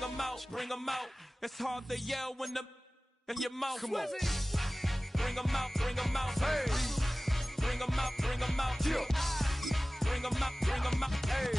bring 'em out, bring 'em out. It's hard to yell when the in your mouth. Come on. Bring 'em out, bring 'em out. Hey. Bring 'em out, bring 'em out. Yeah. Bring 'em out, bring 'em out. Hey.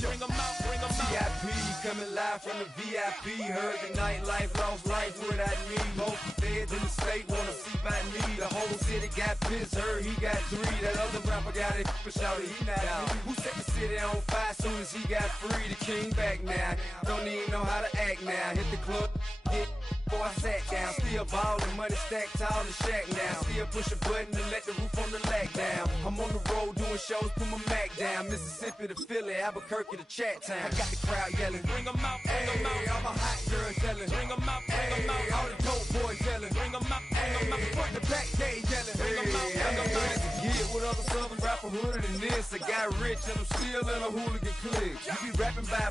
Bring 'em out, bring 'em out. VIP coming live from the VIP. Heard the nightlife, lost life without me. Most feds in the state wanna see by me. The whole city got pissed, heard he got 3. That other rapper got it, but shouted he not out. Who set the city on fire soon as he got free? The king back now, don't even know how to act now. Hit the club, get before I sat down. Still ballin', money stacked tall in the shack now. Still push a button and let the roof on the lack down. I'm on the road doing shows, put my Mac down. Mississippi to Philly, Albuquerque to Chat Town. I got the crowd yelling, Bring 'em out, bring 'em out. hey, all my hot girls yelling, Bring 'em out, bring 'em hey, out. all the dope boys yelling, Bring 'em out, bring 'em out. hey, front to back they yelling, Bring 'em out, bring 'em out. hey, to get with other southern rapper hooded than this. I got rich and I'm still in a hooligan clique. You be rapping by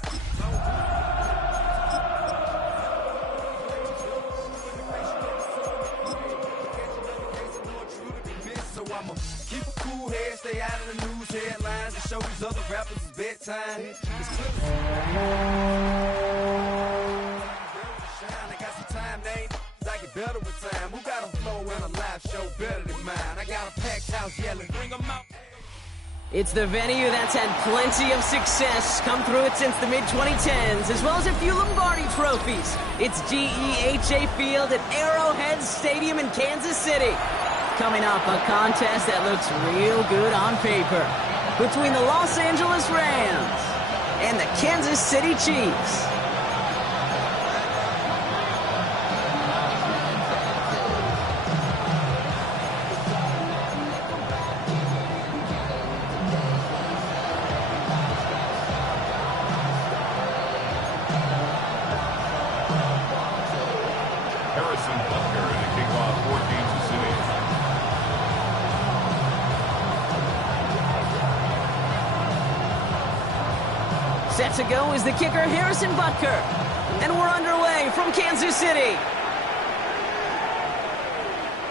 so I'ma keep a cool head, stay out of the news headlines, and show these other rappers it's bedtime. It's I got some time, they ain't I get better with time. Who got a flow and a live show better than mine? I got a packed house yelling, bring 'em out. It's the venue that's had plenty of success, come through it since the mid-2010s, as well as a few Lombardi trophies. It's GEHA Field at Arrowhead Stadium in Kansas City. Coming up, a contest that looks real good on paper between the Los Angeles Rams and the Kansas City Chiefs. RSMV-CT to kick off for Kansas City. Set to go is the kicker, Harrison Butker. And we're underway from Kansas City.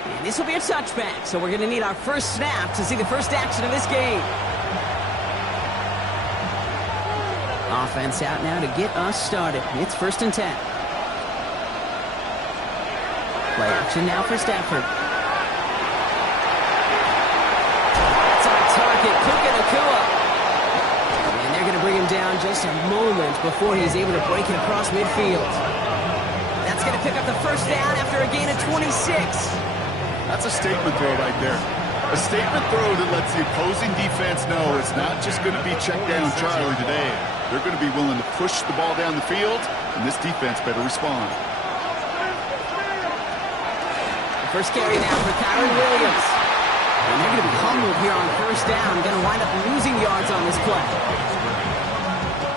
And this will be a touchback, so we're going to need our first snap to see the first action of this game. Offense out now to get us started. It's 1st and 10. Play action now for Stafford. That's on target, Puka Nacua. And they're going to bring him down just a moment before he's able to break it across midfield. That's going to pick up the first down after a gain of 26. That's a statement throw right there. A statement throw that lets the opposing defense know it's not just going to be check down Charlie today. They're going to be willing to push the ball down the field, and this defense better respond. First carry now for Kyron Williams. And they're going to be humbled here on 1st down. Going to wind up losing yards on this play.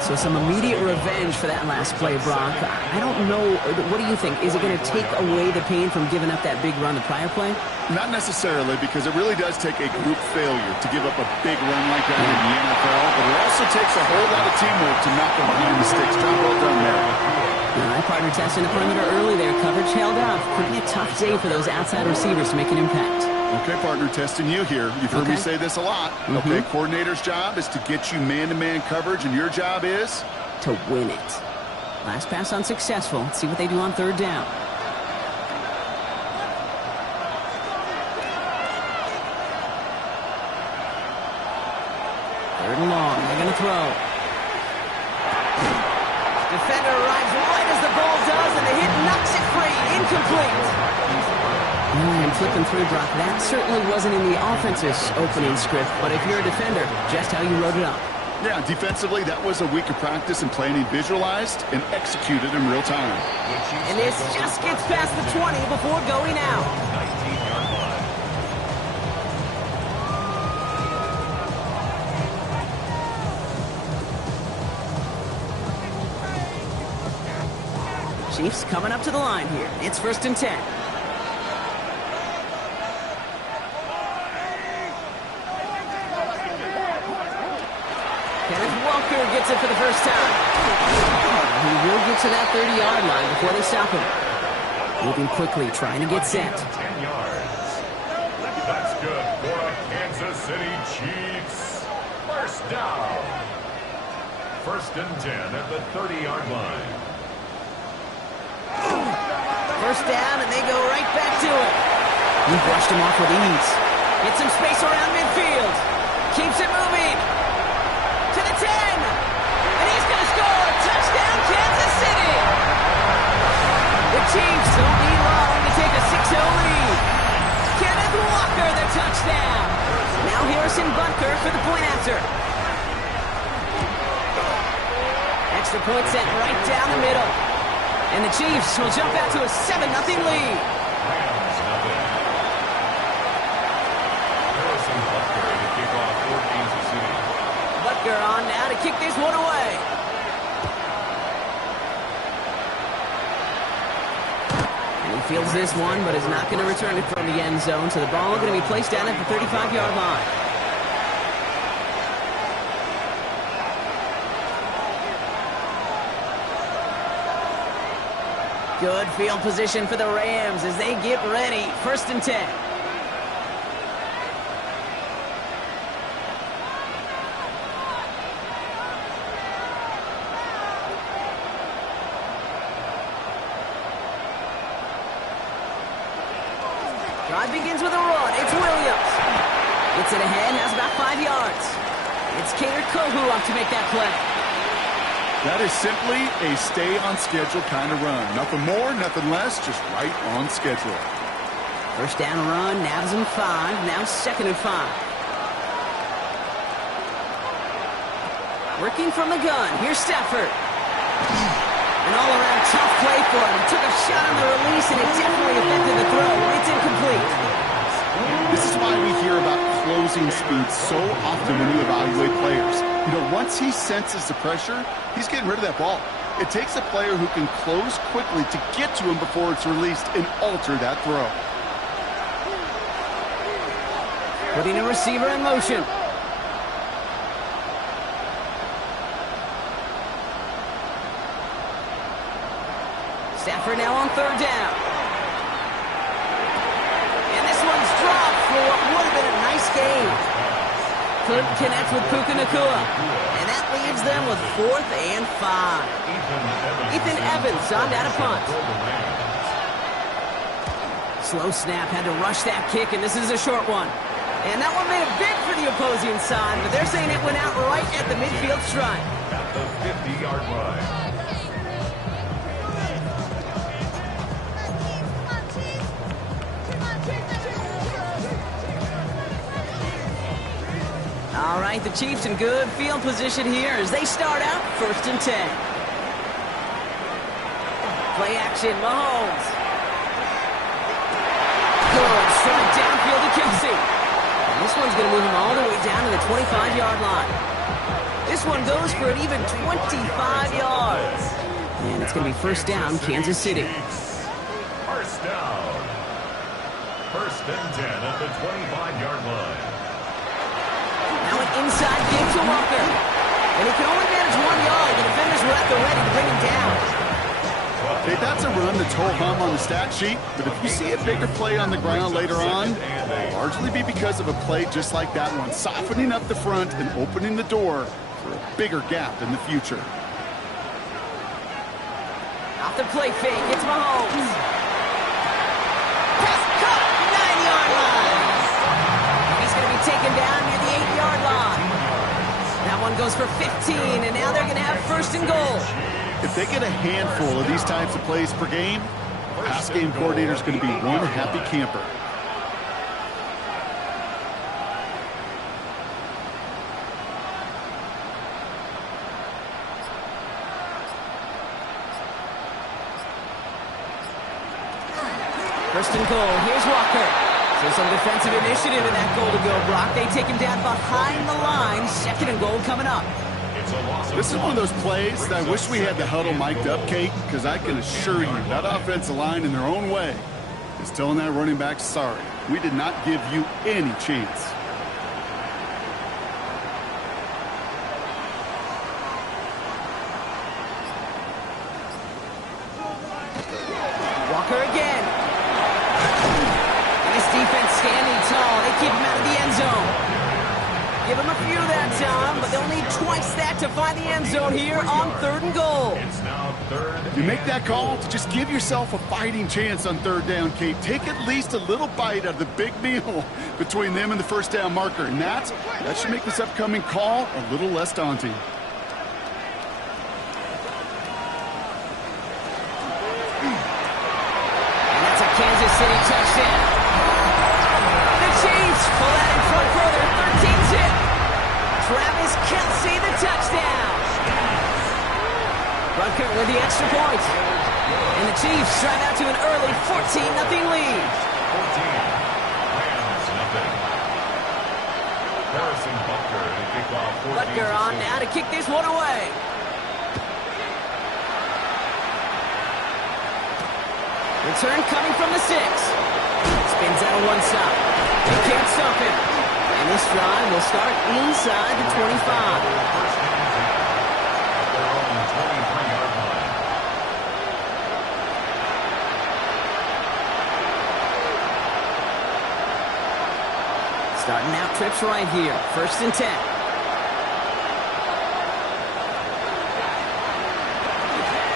So some immediate revenge for that last play, Brock. I don't know. What do you think? Is it going to take away the pain from giving up that big run the prior play? Not necessarily, because it really does take a group failure to give up a big run like that in the NFL. But it also takes a whole lot of teamwork to knock them behind the sticks. Job well done there. All right, partner testing the perimeter early there. Coverage held up. Could be a tough day for those outside receivers to make an impact. Okay, partner, testing you here. You've heard me say this a lot. Okay, coordinator's job is to get you man-to-man coverage, and your job is? To win it. Last pass unsuccessful. Let's see what they do on 3rd down. 3rd and long. They're going to throw. Defender arrives right as the ball does, and the hit knocks it free. Incomplete. And flipping through, Brock, that certainly wasn't in the offense's opening script, but if you're a defender, just how you wrote it up. Yeah, defensively, that was a week of practice and planning visualized and executed in real time. And this just gets past the 20 before going out. 19-yard line. Chiefs coming up to the line here. It's 1st and 10. Kenneth Walker gets it for the first time. He will get to that 30-yard line before they stop him. Moving quickly, trying to get set. 10 yards. That's good for the Kansas City Chiefs. First down. 1st and 10 at the 30-yard line. First down, and they go right back to it. He brushed him off with ease. Gets some space around midfield. Keeps it moving. To the 10. And he's going to score. Touchdown, Kansas City. The Chiefs don't need long to take a 6-0 lead. Kenneth Walker, the touchdown. Now Harrison Butker for the point after. Extra point sent right down the middle. And the Chiefs will jump out to a 7-0 lead. Harrison Butker to kick off for Kansas City. Butker on now to kick this one away. And he fields this one, but is not going to return it from the end zone. So the ball going to be placed down at the 35-yard line. Good field position for the Rams as they get ready. 1st and 10. Drive begins with a run. It's Williams. Gets it ahead, has about 5 yards. It's Kader Kohu up to make that play. That is simply a stay-on-schedule kind of run. Nothing more, nothing less, just right on schedule. First down run, nabs him 5, now 2nd and 5. Working from the gun, here's Stafford. An all-around tough play for him. He took a shot on the release, and it definitely affected the throw. It's incomplete. This is why we hear about closing speed so often when you evaluate players. You know, once he senses the pressure, he's getting rid of that ball. It takes a player who can close quickly to get to him before it's released and alter that throw. Putting a receiver in motion. Stafford now on 3rd down. And this one's dropped for what would have been a nice game. Could connect with Puka Nacua. And that leaves them with 4th and 5. Ethan Evans on down a punt. Slow snap, had to rush that kick, and this is a short one. And that one made it big for the opposing side, but they're saying it went out right at the midfield stripe. At the 50-yard line. All right, the Chiefs in good field position here as they start out 1st and 10. Play action, Mahomes. Good strike downfield to Kelsey. And this one's going to move him all the way down to the 25-yard line. This one goes for an even 25 yards. And it's going to be 1st down, Kansas City. 1st down. 1st and 10 at the 25-yard line. Now an inside give to Walker. And he can only manage 1 yard. The defenders were at the ready to bring him down. Hey, that's a run that's ho-hum on the stat sheet, but if you see a bigger play on the ground later on, it'll largely be because of a play just like that one, softening up the front and opening the door for a bigger gap in the future. Off the play fake, it's Mahomes. Pass caught, 9-yard line. He's going to be taken down near the 8-yard line. That one goes for 15, and now they're going to have 1st and goal. If they get a handful of these types of plays per game, pass game coordinator is going to be one happy camper. First and goal, here's Walker. So some defensive initiative in that goal-to-go block. They take him down behind the line. 2nd and goal coming up. This is one of those plays that I wish we had the huddle mic'd up, Kate, because I can assure you that offensive line in their own way is telling that running back, sorry, we did not give you any chance. Walker again. Nice defense standing tall. They keep him out of the end zone. Give him a few of that time, but they'll need twice that to find the end zone here on 3rd and goal. It's now 3rd. You make that call to just give yourself a fighting chance on 3rd down, Kate. Take at least a little bite out of the big meal between them and the 1st down marker, and that should make this upcoming call a little less daunting. And that's a Kansas City touchdown. The Chiefs pull that in front for their 13th hit. Travis Kelce, the touchdown. Rutger with the extra point. And the Chiefs drive out to an early 14-0 lead. 14. Rams, nothing. Harrison Butker to kick off 14. Butker on now to kick this one away. Return coming from the 6. Spins out of one side. They can't stop him. And this drive will start inside the 25. First and 10 at their own 23-yard line. Starting out trips right here. 1st and 10.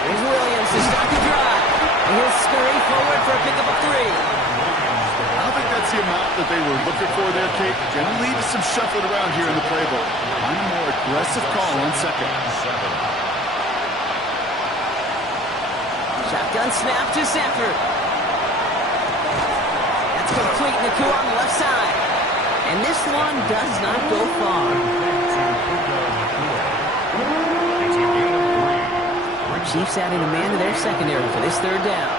Here's Williams to start the drive. And he'll scurry forward for a pickup of 3. I don't think that's the amount that they were looking for there, Kate. Going to lead to some shuffling around here in the playbook. I'm a more aggressive call on 2nd. Shotgun snap to Sanford. That's complete. Nakua on the left side. And this one does not go far. Chiefs adding a man to their secondary for this 3rd down.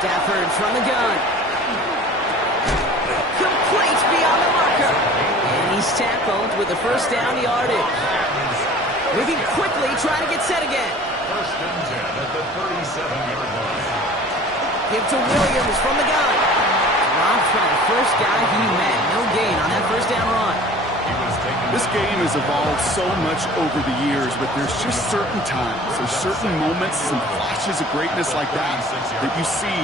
Stafford from the gun. Complete beyond the marker. And he's tackled with the 1st down yardage. Moving quickly, trying to get set again. 1st and 10 at the 37-yard line. Give to Williams from the gun. Dropped by the first guy he met. No gain on that 1st down run. This game has evolved so much over the years, but there's just certain times, there's certain moments, some flashes of greatness like that you see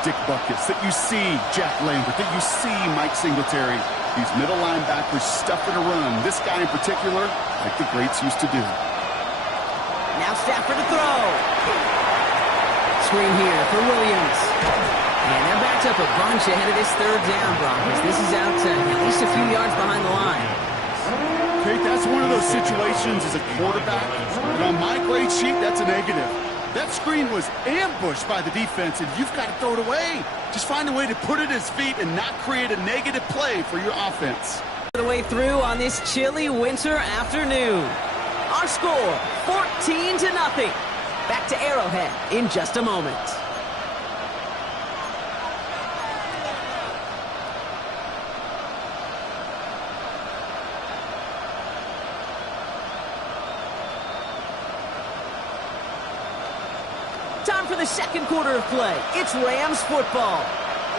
Dick Butkus, that you see Jack Lambert, that you see Mike Singletary. These middle linebackers stuffing a run. This guy in particular, like the greats used to do. Now Stafford to throw. Screen here for Williams. And they're backed up a bunch ahead of this 3rd down, Broncos. This is out at least a few yards behind the line. Kate, that's one of those situations as a quarterback, and on my grade sheet, that's a negative. That screen was ambushed by the defense, and you've got to throw it away. Just find a way to put it at his feet and not create a negative play for your offense. The way through on this chilly winter afternoon. Our score, 14-0. Back to Arrowhead in just a moment. Time for the 2nd quarter of play. It's Rams football.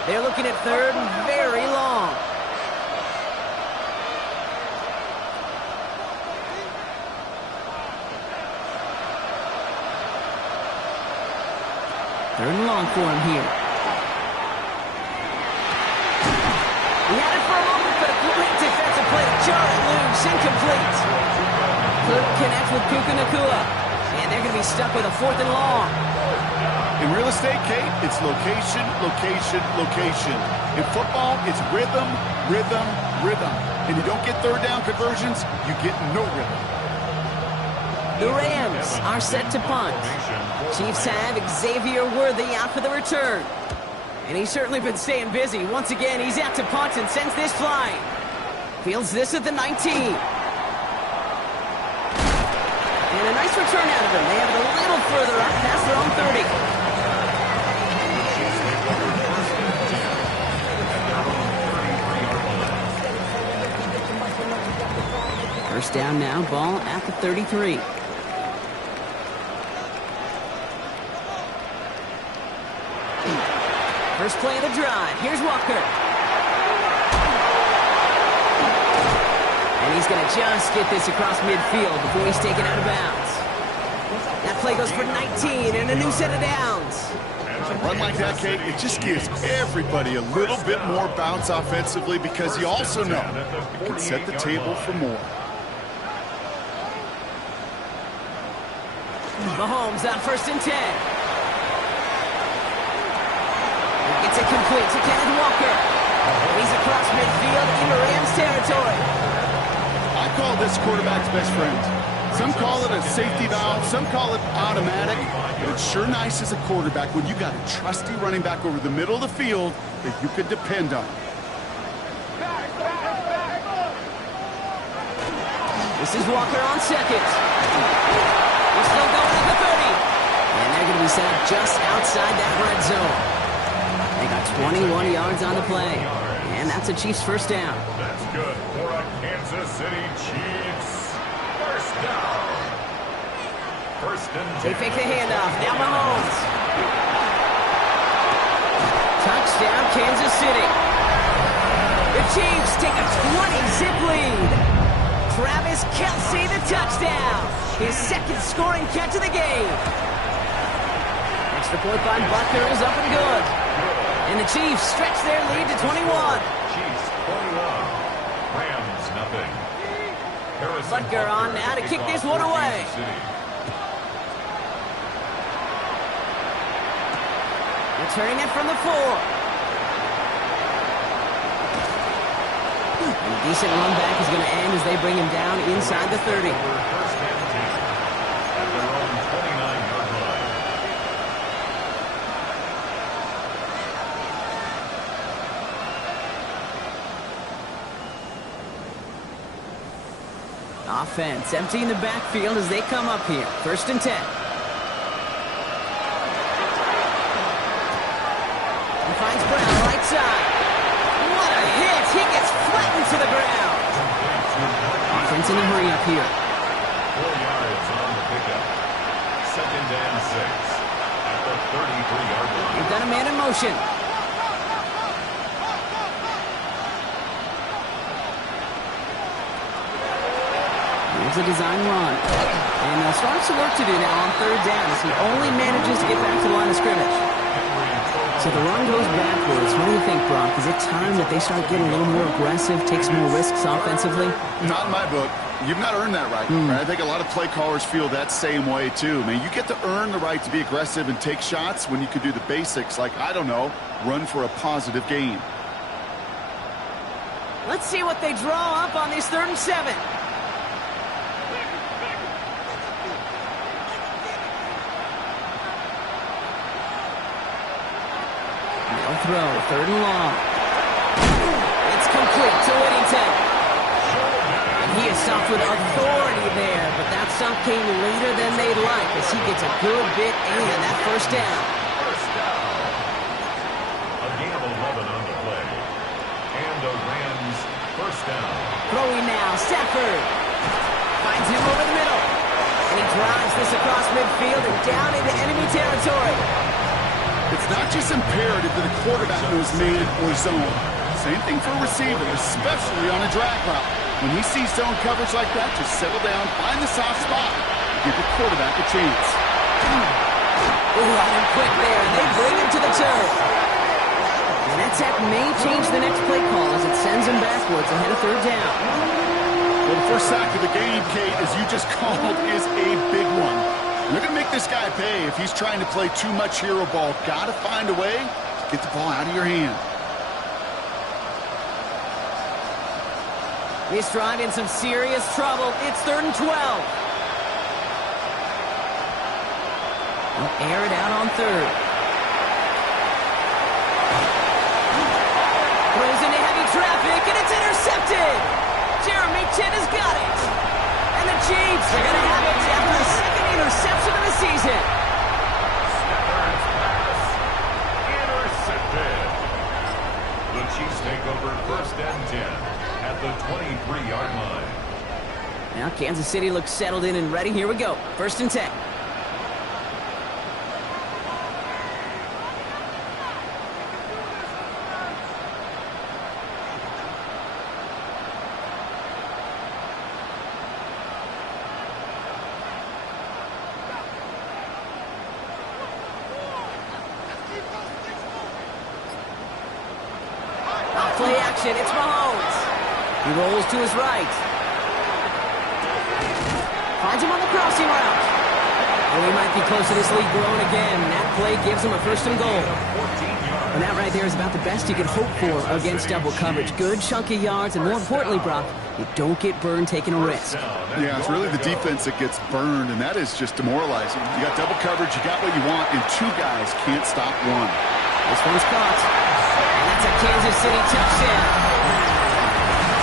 They're looking at 3rd and very long. Third and long for him here. He had it for a moment, but a great defensive play to jar it loose. Incomplete. Couldn't connect with Nakua. And they're going to be stuck with a 4th and long. In real estate, Kate, it's location, location, location. In football, it's rhythm, rhythm, rhythm. And you don't get 3rd down conversions, you get no rhythm. The Rams are set to punt. Chiefs have Xavier Worthy out for the return. And he's certainly been staying busy. Once again, he's out to punt and sends this flying. Fields this at the 19. And a nice return out of him. They have it a little further up past their own 30. First down now, ball at the 33. First play of the drive. Here's Walker. And he's going to just get this across midfield before he's taken out of bounds. That play goes for 19 and a new set of downs. A run like that, Kate, it just gives everybody a little bit more bounce offensively because you also know you can set the table for more. Mahomes on 1st and 10. It's incomplete to Kenneth Walker. He's across midfield into Rams territory. I call this quarterback's best friend. Some call it a safety valve, some call it automatic, but it's sure nice as a quarterback when you got a trusty running back over the middle of the field that you can depend on. This is Walker on 2nd. We're still going at the 30. And they're going to be set up just outside that red zone. They got 21 yards on the play. And that's a Chiefs first down. That's good for a Kansas City Chiefs. First down. 1st and 10. They fake the handoff. Now Mahomes. Touchdown, Kansas City. The Chiefs take a 20-zip lead. Travis Kelce, the touchdown. His 2nd scoring catch of the game. Extra point by Butker is up and good. And the Chiefs stretch their lead to 21. Chiefs 21. Rams nothing. Butker on now to kick this one away. Returning it from the 4. And a decent run back is going to end as they bring him down inside the 30. 1st and 10 at their own 29-yard line. Offense emptying the backfield as they come up here. 1st and 10. He finds Brown right side. What a hit! He gets flattened to the ground. Offense in a hurry up here. 4 yards on the pickup. 2nd and 6 at the 33-yard line. They've done a man in motion. Here's a design run. And they'll start some work to do now on 3rd down as he only manages to get back to the line of scrimmage. So the run goes backwards. What do you think, Brock? Is it time that they start getting a little more aggressive, take some more risks offensively? Not in my book. You've not earned that right. Right? I think a lot of play callers feel that same way, too. Man, you get to earn the right to be aggressive and take shots when you could do the basics, like, I don't know, run for a positive gain. Let's see what they draw up on this 3rd and 7. Throw, 3rd and long. It's complete to Whittington. And he is stopped with authority there, but that stop came later than they'd like as he gets a good bit in that 1st down. First down. A gain of 11 on the play. And the Rams 1st down. Throwing now, Stafford. Finds him over the middle. And he drives this across midfield and down into enemy territory. It's not just imperative that a quarterback knows man or zone. Same thing for a receiver, especially on a drag route. When he sees zone coverage like that, just settle down, find the soft spot, and give the quarterback a chance. Ooh, on him quick there, and they bring him to the turf. And that sack may change the next play call as it sends him backwards ahead of 3rd down. Well, the first sack of the game, Kate, as you just called, is a big one. You're going to make this guy pay if he's trying to play too much hero ball. Got to find a way to get the ball out of your hand. This drive in some serious trouble. It's 3rd and 12. They'll air it out on 3rd. Throws into heavy traffic, and it's intercepted. Jeremy Chin has got it. And the Chiefs are going to have it after the 2nd interception of the season. Stafford's pass intercepted. The Chiefs take over 1st and 10 at the 23-yard line. Now Kansas City looks settled in and ready. Here we go. 1st and 10. play action. It's Mahomes. He rolls to his right. Finds him on the crossing route. And he might be close to this league growing again. That play gives him a first and goal. And that right there is about the best you can hope for against double coverage. Good chunky yards, and more importantly, Brock, you don't get burned taking a risk. Yeah, it's really the defense that gets burned, and that is just demoralizing. You got double coverage, you got what you want, and two guys can't stop one. This one's caught. And that's a Kansas City touchdown.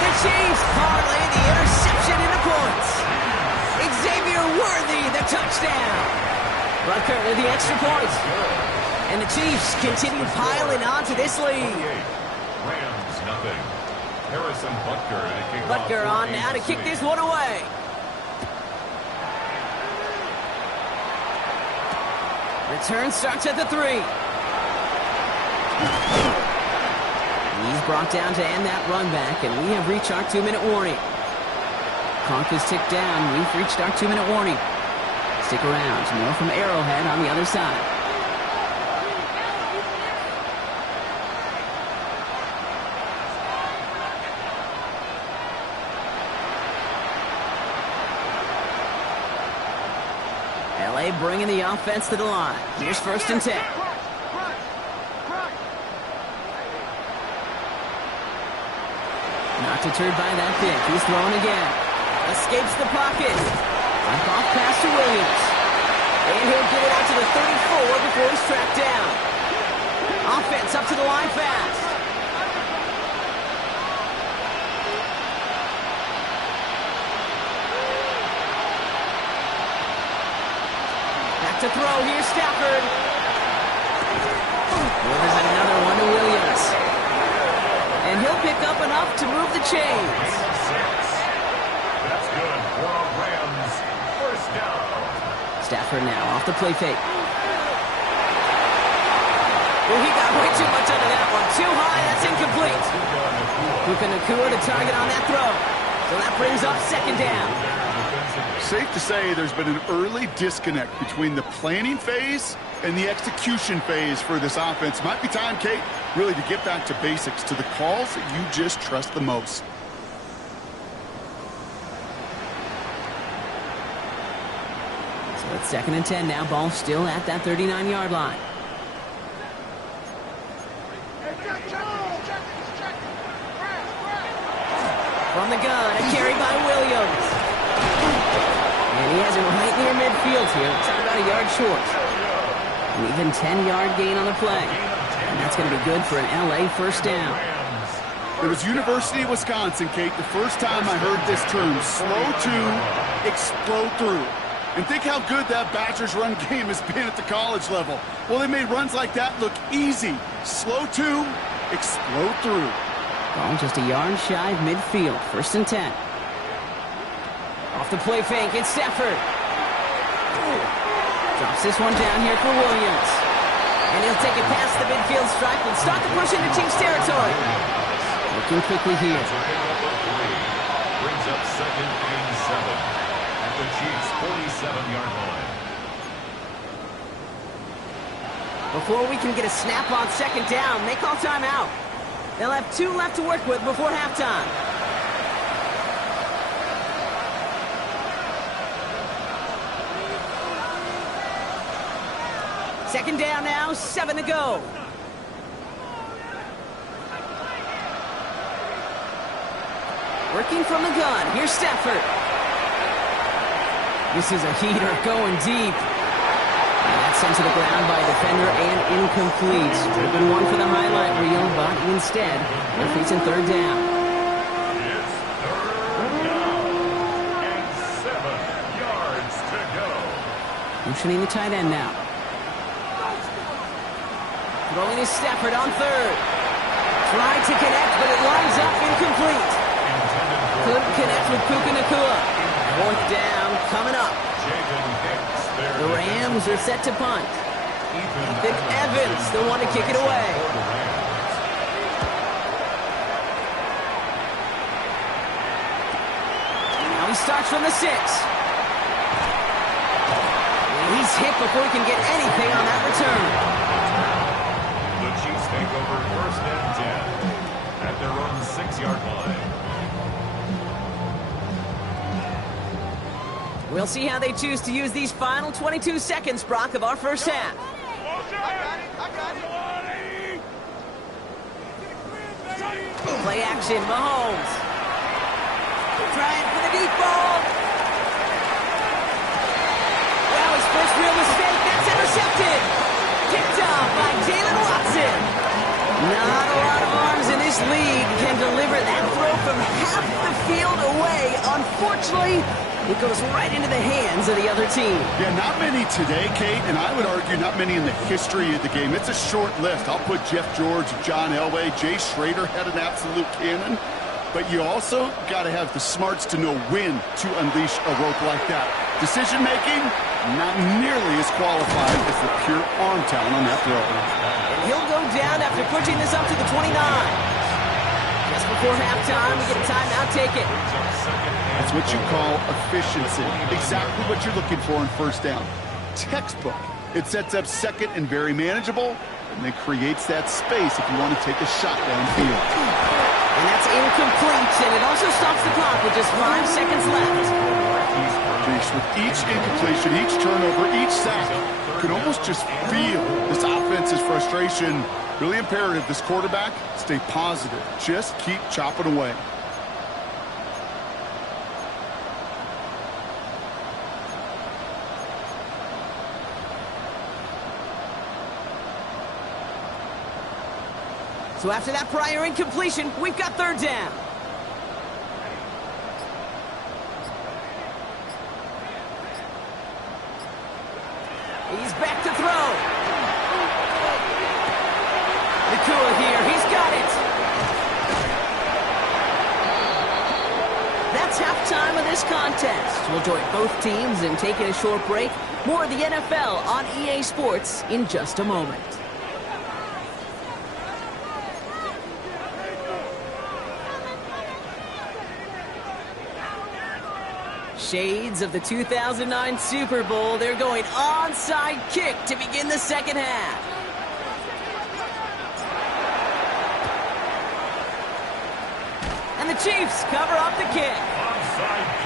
The Chiefs parlay the interception into points. Xavier Worthy, the touchdown. Rutger with the extra point. And the Chiefs continue piling on to this lead. Rams nothing. Harrison Butker to kick Butker on now to kick this one away. Return starts at the 3. He's brought down to end that run back, and we have reached our 2-minute warning. Clock is ticked down. We've reached our 2-minute warning. Stick around. More from Arrowhead on the other side. LA bringing the offense to the line. Here's 1st and 10. Not deterred by that pick. He's thrown again. Escapes the pocket. Back off pass to Williams. And he'll get it out to the 34 before he's tracked down. Offense up to the line fast. Back to throw. Here's Stafford. Delivers another one to Williams. And he'll pick up enough to move the chains. That's good for a Rams first down. Stafford now off the play fake. Well, he got way too much under that one. Too high, that's incomplete. Puka Nacua the target on that throw. So that brings up 2nd down. Safe to say there's been an early disconnect between the planning phase and the execution phase for this offense. Might be time, Kate, really to get back to basics, to the calls that you just trust the most. So it's 2nd and 10 now. Ball still at that 39-yard line. From the gun, a carry by Williams. And he has it right near midfield here. It's about a yard short. An even 10-yard gain on the play. And that's going to be good for an LA first down. It was University of Wisconsin, Kate, the first time I heard this term, slow to explode through. And think how good that Badgers run game has been at the college level. Well, they made runs like that look easy. Slow to explode through. Ball just a yard shy of midfield. 1st and 10. Off the play fake, it's Stafford. Drops this one down here for Williams. And he'll take it past the midfield stripe and start the push into Chiefs territory. Looking quickly here. Brings up 2nd and 7 at the Chiefs' 47-yard line. Before we can get a snap on 2nd down, they call timeout. They'll have 2 left to work with before halftime. Second down now, 7 to go. Working from the gun, here's Stafford. This is a heater going deep. And that's sent to the ground by a defender and incomplete. Driven one for the highlight reel, but instead, they're facing 3rd down. It's 3rd down and 7 yards to go. Motioning the tight end now. Throwing is Stafford on 3rd. Tried to connect, but it lines up incomplete. Couldn't connect with Puka Nacua. 4th down coming up. The Rams are set to punt. Ethan Evans, the one to kick it away. Now he starts from the 6. And he's hit before he can get anything on that return. The Chiefs take over 1st and 10 at their We'll see how they choose to use these final 22 seconds, Brock, of our first half. I got it. Play action, Mahomes. Trying for the deep ball. Well, his first real mistake. That's intercepted. Picked off by Jalen Watson. Not a lot of arms in this league can deliver that throw from half the field away. Unfortunately, it goes right into the hands of the other team. Yeah, not many today, Kate, and I would argue not many in the history of the game. It's a short list. I'll put Jeff George, John Elway, Jay Schrader had an absolute cannon. But you also got to have the smarts to know when to unleash a rope like that. Decision-making, not nearly as qualified as the pure arm talent on that throw. And he'll go down after pushing this up to the 29. Just before halftime, we get a timeout taken. That's what you call efficiency. Exactly what you're looking for in first down. Textbook. It sets up second and very manageable, and then creates that space if you want to take a shot downfield. And that's incomplete, and it also stops the clock with just 5 seconds left. With each incompletion, each turnover, each sack, you can almost just feel this offense's frustration. Really imperative, this quarterback, stay positive. Just keep chopping away. So after that prior incompletion, we've got third down. He's back to throw. Nakua here, he's got it. That's halftime of this contest. We'll join both teams in taking a short break. More of the NFL on EA Sports in just a moment. Shades of the 2009 Super Bowl. They're going onside kick to begin the second half. And the Chiefs cover up the kick.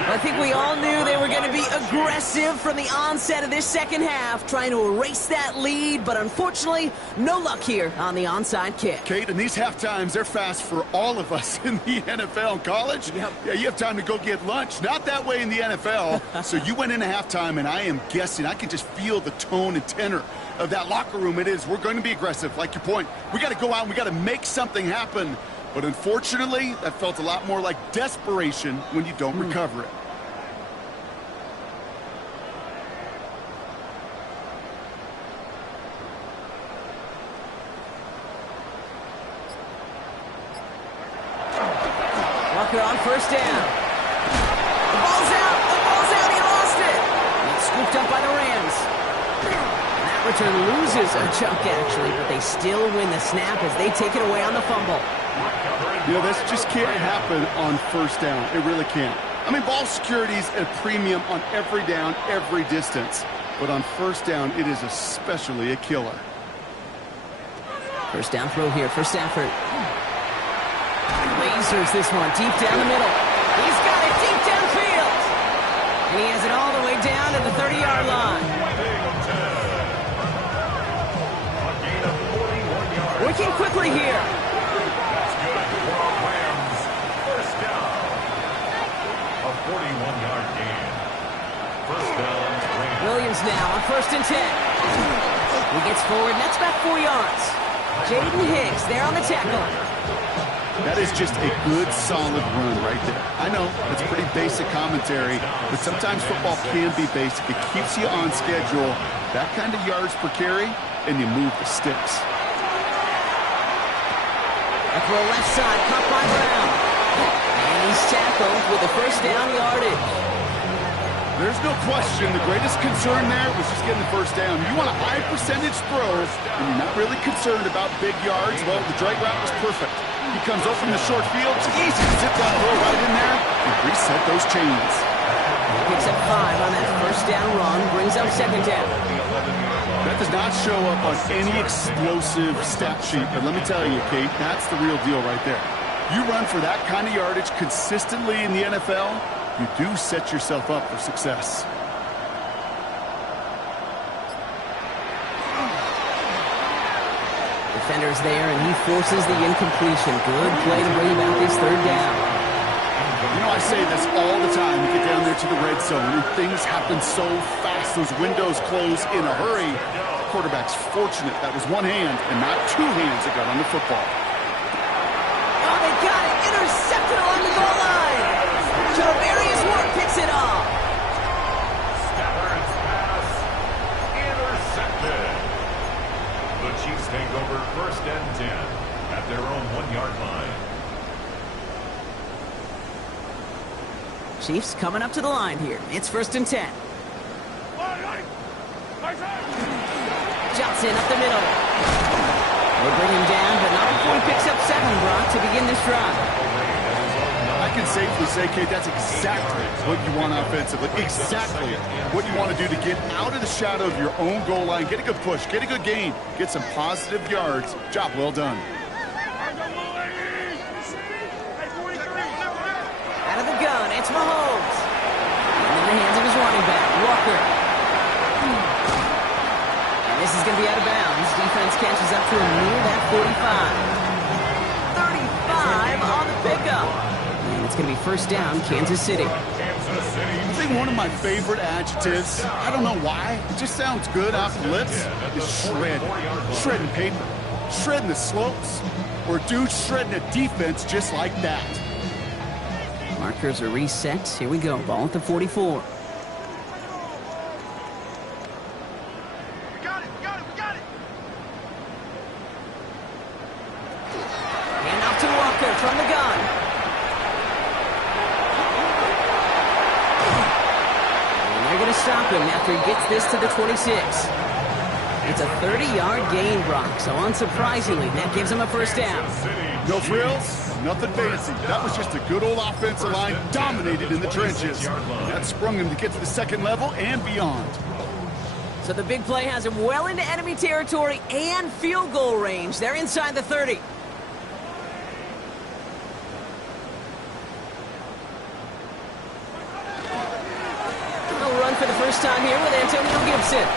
I think we all knew they were going to be aggressive from the onset of this second half, trying to erase that lead, but unfortunately, no luck here on the onside kick. Kate, and these half times, they're fast for all of us in the NFL. College, Yep. Yeah, you have time to go get lunch. Not that way in the NFL. So you went into halftime, and I am guessing, I can just feel the tone and tenor of that locker room. It is, we're going to be aggressive, like your point. We got to go out and we got to make something happen. But unfortunately, that felt a lot more like desperation when you don't recover it. Walker on first down. The ball's out. The ball's out. He lost it. It's scooped up by the Rams. And that return loses a chunk, actually, but they still win the snap as they take it away on the fumble. You know, this just can't happen on first down. It really can't. I mean, ball security's a premium on every down, every distance. But on first down, it is especially a killer. First down throw here for Stafford. Lasers this one deep down the middle. He's got it deep downfield. And he has it all the way down to the 30-yard line. Working quickly here. A 41-yard gain. First down, Rams. Williams now on 1st and 10. He gets forward, and that's about 4 yards. Jaden Hicks there on the tackle. That is just a good, solid run right there. I know, it's pretty basic commentary, but sometimes football can be basic. It keeps you on schedule, that kind of yards per carry, and you move the sticks. A throw left side, caught by Brown. And he's tackled with the first down yardage. There's no question the greatest concern there was just getting the first down. You want a high percentage throw, and you're not really concerned about big yards. Well, the drag route was perfect. He comes up from the short field. It's easy to zip that throw right in there and reset those chains. Picks up 5 on that first down run, brings up second down. That does not show up on any explosive stat sheet, but let me tell you, Kate, that's the real deal right there. You run for that kind of yardage consistently in the NFL, you do set yourself up for success. Defender's there, and he forces the incompletion. Good play to bring about this third down. You know, I say this all the time. You get down there to the red zone, and things happen so fast. Those windows close in a hurry. The quarterback's fortunate that was one hand and not two hands that got on the football. Oh, they got it. Intercepted along the goal line. Javarius Ward picks it off. Stafford's pass intercepted. The Chiefs take over 1st and 10 at their own 1-yard line. Chiefs coming up to the line here. It's 1st and 10. Johnson up the middle. They bring him down, but not before he picks up 7, Brock, to begin this drive. I can safely say, Kate, that's exactly what you want offensively. Exactly what you want to do to get out of the shadow of your own goal line, get a good push, get a good gain, get some positive yards. Job well done. Out of the gun, it's Mahomes. And in the hands of his running back, Walker. And this is going to be out of bounds. Defense catches up to him near that 45. 35 on the pickup. And it's going to be 1st down, Kansas City. I think one of my favorite adjectives, I don't know why, it just sounds good off the lips, is shred. Shredding paper, shredding the slopes, or dude shredding a defense just like that. Markers are reset. Here we go. Ball at the 44. We got it. Hand off to Walker from the gun. And they're going to stop him after he gets this to the 26. It's a 30-yard gain, Brock. So unsurprisingly, that gives him a 1st down. No frills, nothing fancy. That was just a good old offensive line dominated in the trenches. That sprung him to get to the 2nd level and beyond. So the big play has him well into enemy territory and field goal range. They're inside the 30. They'll run for the first time here with Antonio Gibson.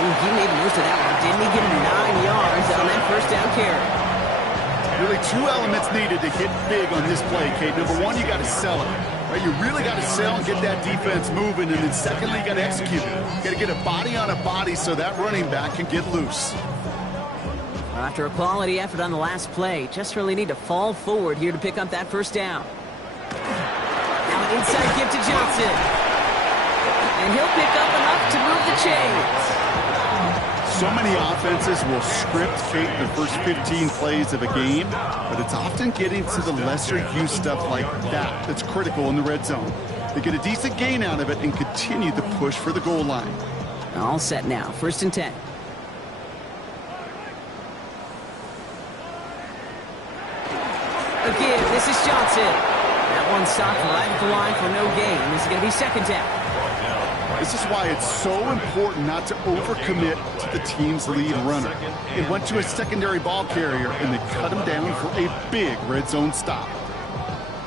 Ooh, he made most of that one, didn't he? Get him 9 yards on that 1st down carry. Really 2 elements needed to hit big on this play, Kate. Number 1, you got to sell it. Right? You really got to sell and get that defense moving. And then secondly, you got to execute it. You got to get a body on a body so that running back can get loose. After a quality effort on the last play, just really need to fall forward here to pick up that 1st down. Now an inside give to Johnson. And he'll pick up enough to move the chains. So many offenses will script, Kate, the first 15 plays of a game, but it's often getting to the lesser-used stuff like that that's critical in the red zone. They get a decent gain out of it and continue the push for the goal line. All set now, 1st and 10. Again, this is Johnson. That one stopped right at the line for no gain. This is going to be 2nd down. This is why it's so important not to overcommit to the team's lead runner. It went to a secondary ball carrier, and they cut him down for a big red zone stop.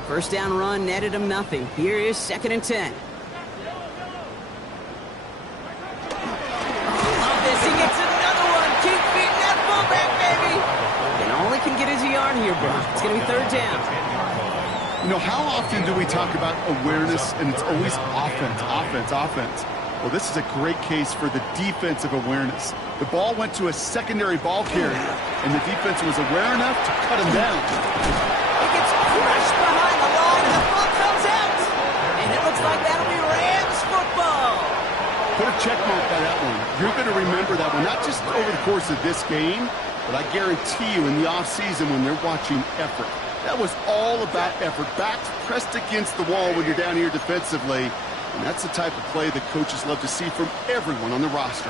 1st down run netted him nothing. Here is 2nd and 10. Love this. He gets another one. Keep feeding that fullback, baby. And all he can get is a yard here, Brock. It's going to be 3rd down. You know, how often do we talk about awareness, and it's always offense, offense, offense? Well, this is a great case for the defensive awareness. The ball went to a secondary ball carrier, and the defense was aware enough to cut him down. He gets crushed behind the line, and the ball comes out. And it looks like that'll be Rams football. Put a check mark by that one. You're going to remember that one, not just over the course of this game, but I guarantee you in the offseason when they're watching effort. That was all about effort. Backs pressed against the wall when you're down here defensively. And that's the type of play that coaches love to see from everyone on the roster.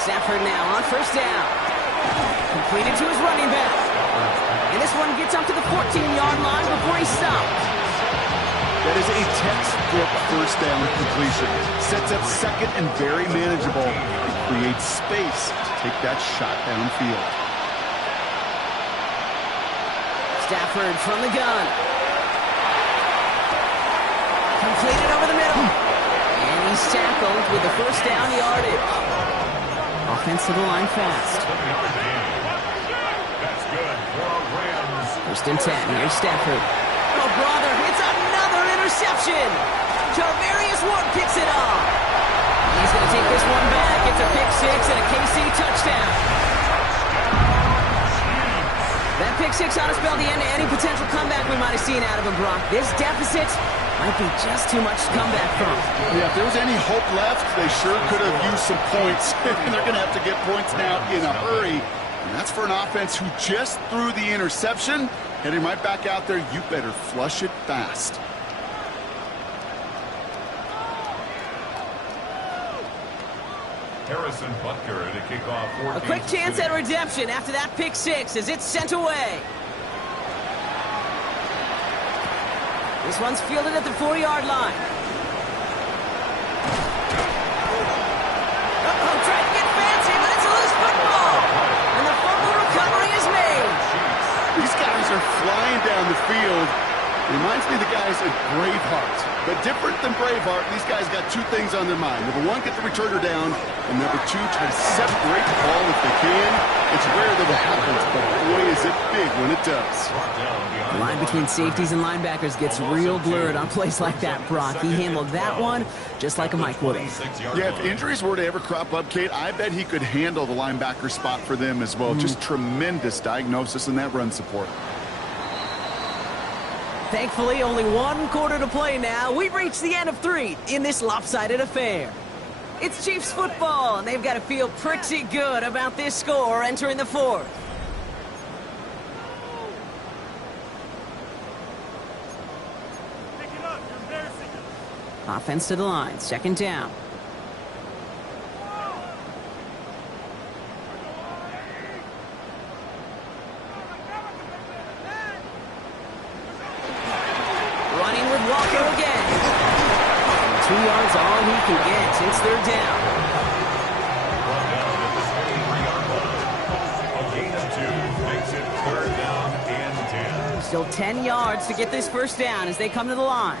Stafford now on 1st down. Completed to his running back. And this one gets up to the 14-yard line before he stops. That is a textbook 1st down completion. Sets up 2nd and very manageable. It creates space to take that shot downfield. Stafford from the gun. Completed over the middle. And he's tackled with the 1st down yardage. Offense to the line fast. First and 10. Here's Stafford. Oh, brother, it's another interception. Tarvarius Ward picks it off. He's going to take this one back. It's a pick six and a KC touchdown. That pick six ought to spell the end to any potential comeback we might have seen out of him, Brock. This deficit might be just too much to come back from. Yeah, if there was any hope left, they sure could have used some points. And they're going to have to get points now in a hurry. And that's for an offense who just threw the interception. Heading right back out there, you better flush it fast. Harrison Butker to kick off. A quick chance at redemption after that pick six as it's sent away. This one's fielded at the 40-yard line. Uh-oh, trying to get fancy, but it's a loose football. And the fumble recovery is made. These guys are flying down the field. Reminds me of the guys at Braveheart. But different than Braveheart, these guys got two things on their mind. Number one, get the returner down. And number two, try to separate the ball if they can. It's rare that it happens, but boy, is it big when it does. The line between safeties and linebackers gets real blurred on plays like that, Brock. He handled that one just like a Mike would have. Yeah, if injuries were to ever crop up, Kate, I bet he could handle the linebacker spot for them as well. Just tremendous diagnosis in that run support. Thankfully, only one quarter to play now. We've reached the end of 3 in this lopsided affair. It's Chiefs football, and they've got to feel pretty good about this score entering the 4th. Offense to the line, second down. Running with Walker again. 2 yards all he can get. It's third down. A gain of 2 makes it third down and 10. Still 10 yards to get this first down as they come to the line.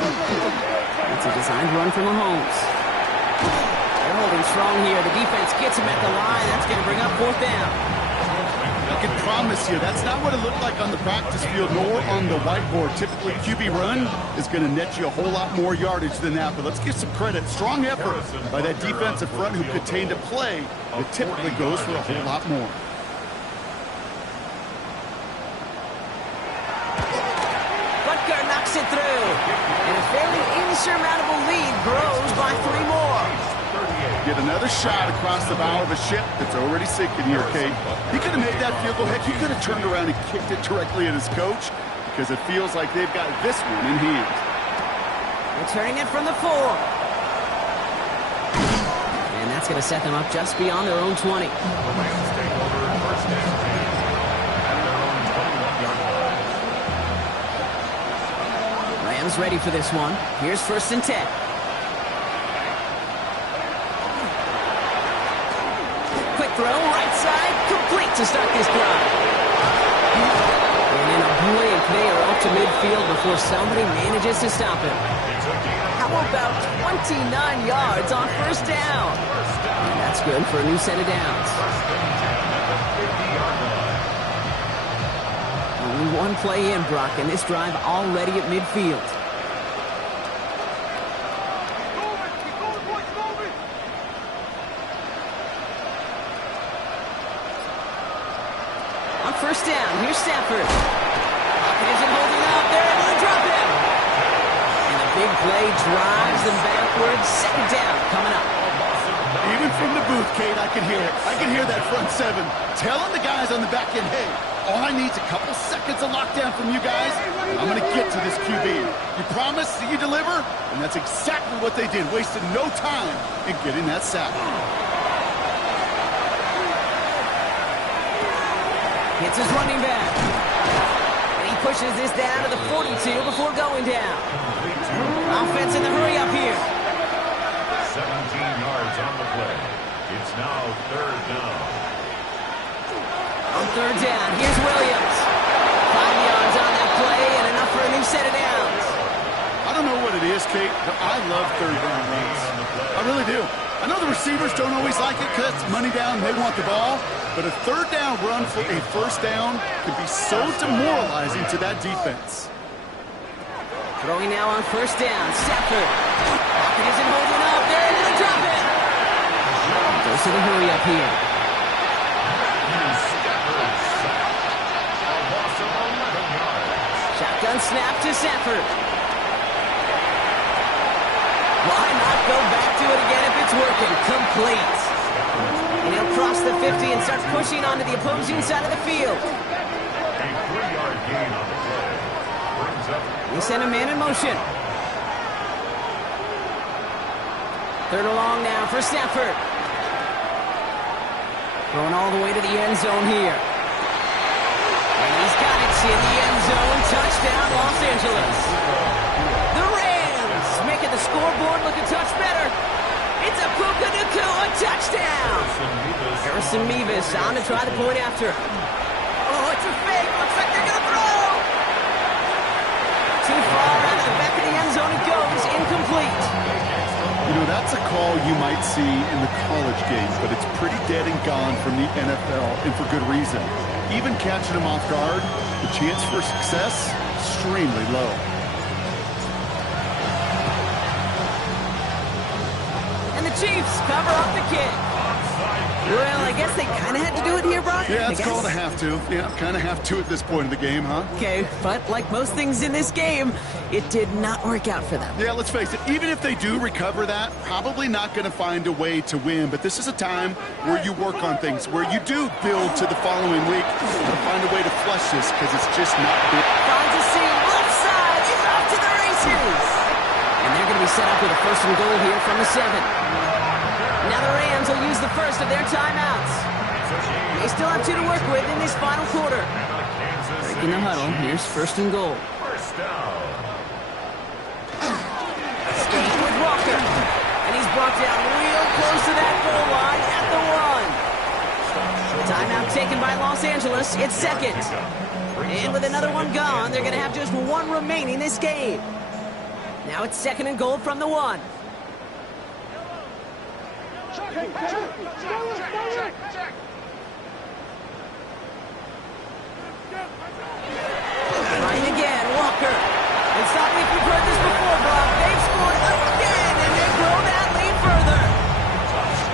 It's a designed run from Mahomes. They're holding strong here. The defense gets him at the line. That's going to bring up fourth down. I can promise you, that's not what it looked like on the practice field nor on the whiteboard. Typically, QB run is going to net you a whole lot more yardage than that. But let's give some credit. Strong effort by that defensive front who contained a play that typically goes for a whole lot more. Butker knocks it through. And a fairly insurmountable lead grows by 3 more. Get another shot across the bow of a ship that's already sinking here, Kate. He could have made that field goal. Heck, he could have turned around and kicked it directly at his coach because it feels like they've got this one in hand. Returning it from the 4. And that's going to set them up just beyond their own 20. The Rams take over first and 10 at their own 21-yard line. Rams ready for this one. Here's first and 10. Quick throw, right side, complete to start this drive. And in a blink, they are up to midfield before somebody manages to stop him. How about 29 yards on first down? And that's good for a new set of downs. Only one play in, Brock, and this drive already at midfield. On first down, here's Stafford. Pocket isn't holding up. They're able to drop him. And the big play drives them backwards. Second down coming up. Even from the booth, Kate, I can hear it. I can hear that front 7 telling the guys on the back end, hey, all I need is a couple seconds of lockdown from you guys, and I'm going to get to this QB. You promise that you deliver? And that's exactly what they did, wasted no time in getting that sack. Hits his running back. And he pushes this down to the 42 before going down. Offense in the hurry up here. 17 yards on the play. It's now third down. On third down, here's Williams. 5 yards on that play and enough for a new set of downs. I don't know what it is, Kate, but I love third down runs. I really do. I know the receivers don't always like it because it's money down and they want the ball, but a third down run for a first down can be so demoralizing to that defense. Throwing now on first down. Stafford. Pocket isn't holding up. They're able to drop it. Goes to the hurry up here. Shotgun snap to Stafford. Why not go back to it again if it's working? Complete. And he'll cross the 50 and start pushing onto the opposing side of the field. A 3-yard gain on the play. Brings up. We send a man in motion. Third and long now for Stafford. Going all the way to the end zone here. And he's got it in the end zone. Touchdown, Los Angeles. The Rams making the scoreboard look a touch better. It's a Puka Nacua touchdown. RSMV-CT on to try the point after. Oh, it's a fake. Looks like they're going to throw. Too far out of the back of the end zone it goes. Incomplete. You know, that's a call you might see in the college game, but it's pretty dead and gone from the NFL, and for good reason. Even catching them off guard, the chance for success, extremely low. And the Chiefs cover up the kick. Well, I guess they kind of had to do it here, Brock. Yeah, it's called a have to. Yeah, kind of have to at this point in the game, huh? Okay, but like most things in this game, it did not work out for them. Yeah, let's face it, even if they do recover that, probably not going to find a way to win. But this is a time where you work on things, where you do build to the following week to find a way to flush this, because it's just not good. Finds a seam, left side, he's off to the races. And they're going to be set up with a first and goal here from the 7. Now the Rams will use the first of their timeouts. They still have 2 to work with in this final quarter. Breaking the huddle, here's first and goal. First down. Staying with Walker. And he's brought down real close to that goal line at the 1. Timeout taken by Los Angeles. It's second. And with another one gone, they're going to have just 1 remaining this game. Now it's second and goal from the 1. Trying again, Walker. It's not if you've heard this before, Brock. They've scored again, and they grow that lead further.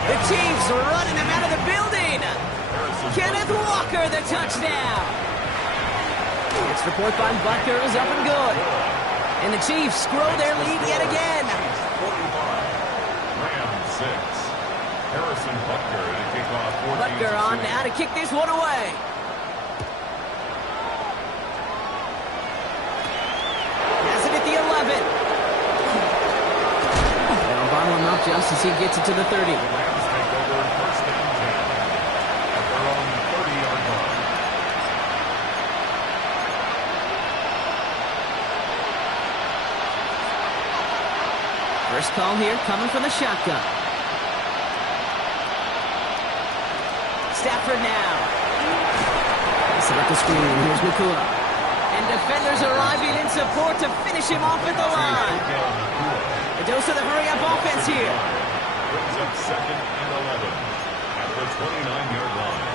The Chiefs are running him out of the building. Kenneth Walker, the touchdown. Extra point by Butker is up and good. And the Chiefs grow their lead yet again. Rams 6. Harrison Butker to kick off 14. Butker on now to kick this one away. Has it at the 11. They'll bottle him up just as he gets it to the 30. The Rams take over first and 10 at their own 30-yard line. First call here coming from the shotgun. Stafford now. Set up the screen. Here's Nacua. And defenders arriving in support to finish him off at the line. A dose of the hurry-up offense here. Brings up second and 11 at the 29-yard line.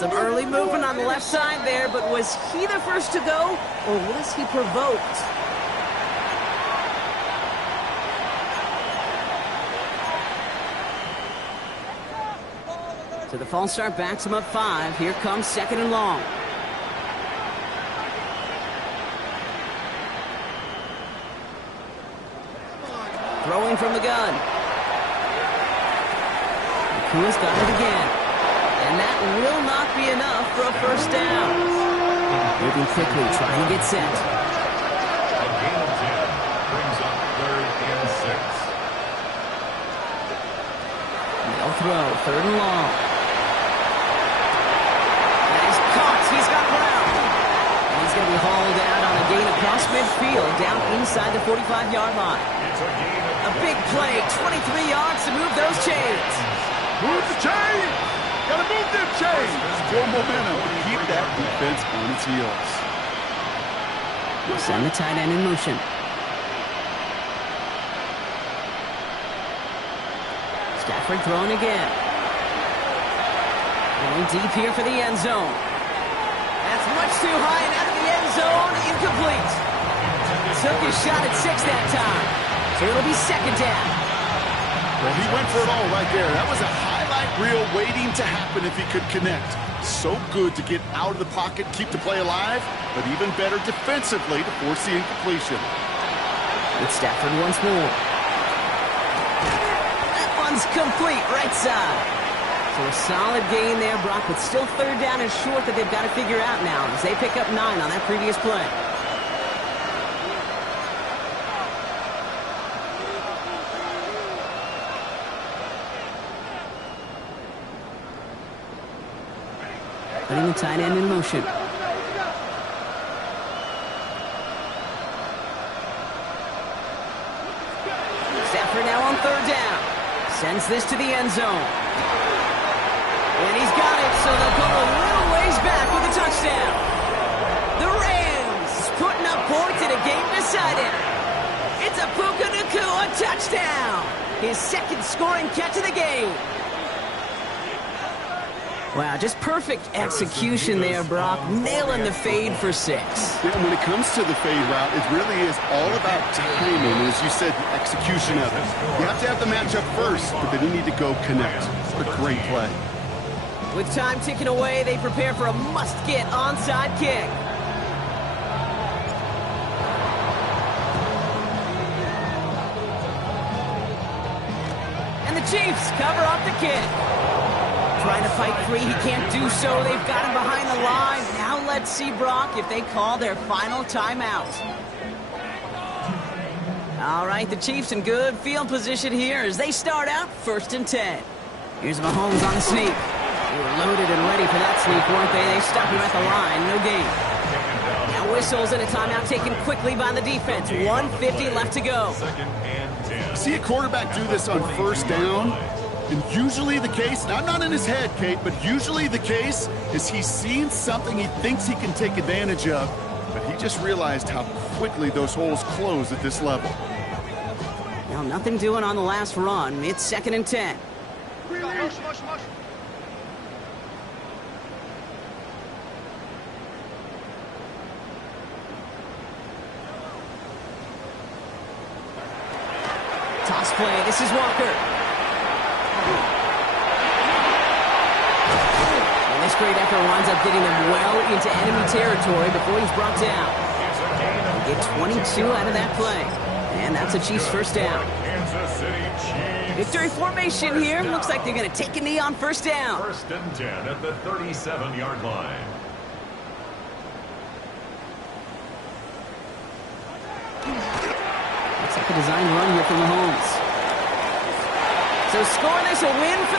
Some early movement on the left side there, but was he the first to go, or was he provoked? So the false start backs him up 5. Here comes second and long. Throwing from the gun. Nacua's got it again. And that will not be enough for a first down. Moving quickly, trying to get set. A gain of 10 brings up third and 6. They'll throw, third and long. And he's caught, he's got Brown. And he's going to be hauled out on a gain across midfield, down inside the 45-yard line. It's a gain of A big play, 23 yards to move those chains. Move the chain! Gotta move them chains! Full momentum to keep that defense on its heels. Send the tight end in motion. Stafford throwing again. Going deep here for the end zone. That's much too high and out of the end zone. Incomplete. Took his shot at 6 that time. So it'll be second down. Well, he went for it all right there. That was a highlight reel waiting to happen if he could connect. So good to get out of the pocket, keep the play alive, but even better defensively to force the incompletion. It's Stafford once more. That one's complete, right side. So a solid gain there, Brock, but still third down and short that they've got to figure out now as they pick up 9 on that previous play. Putting the tight end in motion. Stafford now on third down. Sends this to the end zone. And he's got it, so they'll go a little ways back with a touchdown. The Rams putting up points in a game decider. It's a Puka Nacua touchdown. His second scoring catch of the game. Wow, just perfect execution there, Brock. Nailing the fade for 6. Yeah, and when it comes to the fade route, it really is all about timing. And as you said, the execution of it. You have to have the matchup first, but then you need to go connect. What a great play. With time ticking away, they prepare for a must-get onside kick. And the Chiefs cover up the kick. Trying to fight free, he can't do so. They've got him behind the line. Now let's see, Brock, if they call their final timeout. All right, the Chiefs in good field position here as they start out 1st and 10. Here's Mahomes on the sneak. They were loaded and ready for that sneak, weren't they? They stopped him at the line. No gain. Now whistles and a timeout taken quickly by the defense. 1:50 left to go. See a quarterback do this on 1st down? And usually the case, and I'm not in his head, Kate, but usually the case is he's seen something he thinks he can take advantage of, but he just realized how quickly those holes close at this level. Well, nothing doing on the last run. It's 2nd and 10. Toss play. This is Walker. And this great effort winds up getting them well into enemy territory before he's brought down. They get 22 out of that play. And that's a Chiefs first down. Victory formation here. Looks like they're going to take a knee on 1st down. 1st and 10 at the 37-yard line. Looks like a design run here from Mahomes. So scoreless, a win for the